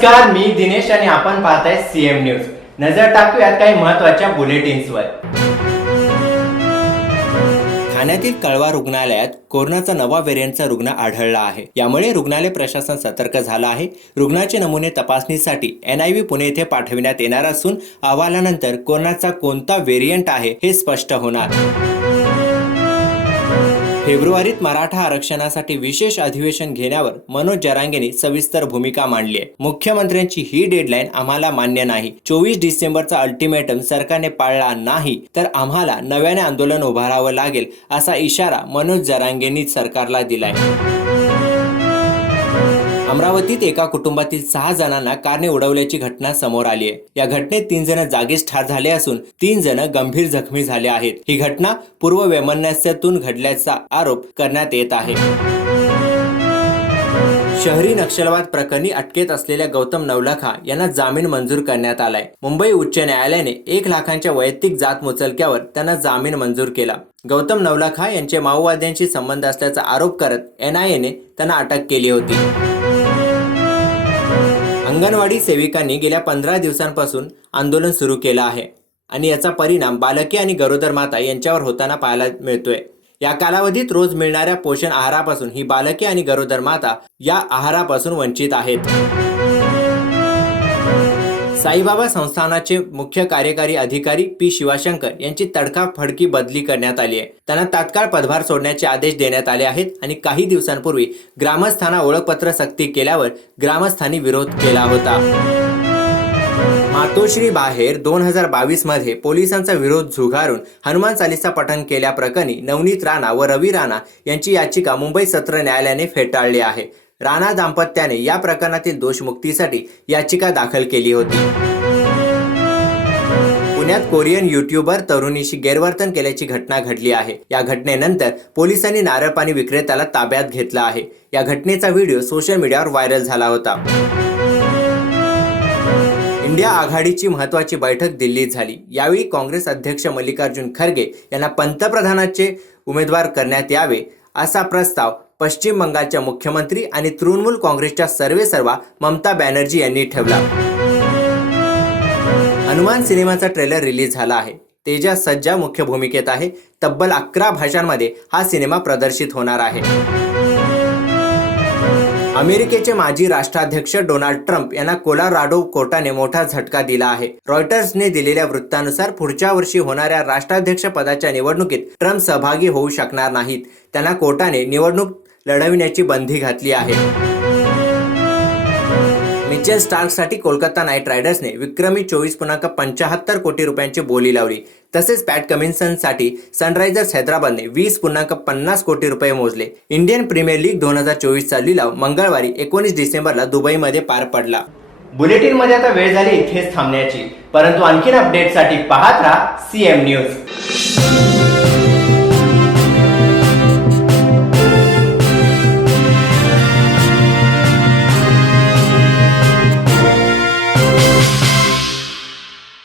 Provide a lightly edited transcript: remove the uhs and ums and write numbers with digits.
नमस्कार, मी दिनेश आणि आपण पाहताय सीएम न्यूज। नजर टाकूयात काही महत्त्वाच्या बुलेटिन्सवर। ठाण्यातील कळवा रुग्णालयात कोरोनाचा नवा व्हेरियंटचा रुग्ण आढळला आहे। यामुळे रुग्णालय प्रशासन सतर्क झालं आहे। रुग्णाचे नमुने तपासणीसाठी NIV पुणे येथे पाठविण्यात येणार असून अहवालानंतर कोरोनाचा कोणता व्हेरियंट आहे हे स्पष्ट होणार। फेब्रुवारीत मराठा आरक्षणासाठी विशेष अधिवेशन घेण्यावर मनोज जरांगेंनी सविस्तर भूमिका मांडली आहे। मुख्यमंत्र्यांची ही डेडलाईन आम्हाला मान्य नाही। 24 डिसेंबरचा अल्टिमेटम सरकारने पाळला नाही तर आम्हाला नव्याने आंदोलन उभारावं लागेल असा इशारा मनोज जरांगेंनी सरकारला दिलाय। अमरावतीत एका कुटुंबातील 6 जणांना कारने उडवल्याची घटना समोर आली आहे। या घटनेत 3 जण जागीच ठार झाले असून 3 जण गंभीर जखमी झाले आहेत। ही घटना पूर्व वैमनस्यातून घडल्याचा आरोप करण्यात येत आहे। शहरी नक्षलवाद प्रकरणी अटकेत असलेल्या गौतम नवलखा यांना जामीन मंजूर करण्यात आलाय। मुंबई उच्च न्यायालयाने 1 लाखांच्या वैयक्तिक जात मुचलक्यावर त्यांना जामीन मंजूर केला। गौतम नवलखा यांचे माओवाद्यांशी संबंध असल्याचा आरोप करत NIA ने त्यांना अटक केली होती। अंगणवाडी सेविकांनी गेल्या 15 दिवसांपासून आंदोलन सुरू केलं आहे आणि याचा परिणाम बालके आणि गरोदर माता यांच्यावर होताना पाहायला मिळतोय। या कालावधीत रोज मिळणाऱ्या पोषण आहारापासून ही बालके आणि गरोदर माता या आहारापासून वंचित आहेत। साईबाबा संस्थानाचे मुख्य कार्यकारी अधिकारी P. शिवाशंकर यांची तडकाफडकी बदली करण्यात आली आहे। त्यांना तात्काळ पदभार सोडण्याचे आदेश देण्यात आले आहेत आणि काही दिवसांपूर्वी ग्रामस्थांना ओळखपत्र सक्ती केल्यावर ग्रामस्थांनी विरोध केला होता। मातोश्री बाहेर 2022 मध्ये पोलिसांचा विरोध झुगारून हनुमान चालीसा पठण केल्याप्रकरणी नवनीत राणा व रवी राणा यांची याचिका मुंबई सत्र न्यायालयाने फेटाळली आहे। राणा दाम्पत्याने या प्रकरणातील दोषमुक्तीसाठी याचिका दाखल केली होती। पुण्यात कोरियन यूट्यूबर तरुणीशी गैरवर्तन केल्याची घटना घडली आहे। या घटनेनंतर पोलिसांनी नारळ पाणी विक्रेत्याला ताब्यात घेतला आहे। या घटनेचा व्हिडिओ सोशल मीडियावर व्हायरल झाला होता। इंडिया आघाडीची महत्त्वाची बैठक दिल्लीत झाली। यावेळी काँग्रेस अध्यक्ष मल्लिकार्जुन खरगे यांना पंतप्रधानाचे उमेदवार करण्यात यावे असा प्रस्ताव पश्चिम बंगालच्या मुख्यमंत्री आणि तृणमूल काँग्रेसच्या सर्वेसर्वा ममता बॅनर्जी यांनी ठेवला। हनुमान सिनेमाचा ट्रेलर रिलीज झाला आहे। तेजा सज्जा मुख्य भूमिकेत आहे। तब्बल 11 भाषांमध्ये हा सिनेमा प्रदर्शित होणार आहे। अमेरिकेचे माजी राष्ट्राध्यक्ष डोनाल्ड ट्रम्प यांना कोलोराडो कोर्टाने मोठा झटका दिला आहे। रॉयटर्सने दिलेल्या वृत्तानुसार पुढच्या वर्षी होणाऱ्या राष्ट्राध्यक्ष पदाच्या निवडणुकीत ट्रम्प सहभागी होऊ शकणार नाहीत। त्यांना कोर्टाने निवडणूक लढविण्याची बंदी घातली आहे। मिचेल स्टार्कसाठी कोलकाता नाईट रायडर्सने विक्रमी 24.75 कोटी रुपयांची बोली लावली। तसेच पॅट कमिन्सनसाठी सनरायझर्स हैदराबादने 20.50 कोटी रुपये मोजले। इंडियन प्रीमियर लीग 2024चा लिलाव मंगळवारी 19 डिसेंबरला दुबईमध्ये पार पडला। बुलेटिनमध्ये आता वेळ झाली इथेच थांबण्याची, परंतु आणखीन अपडेटसाठी पाहत राहा सीएम न्यूज।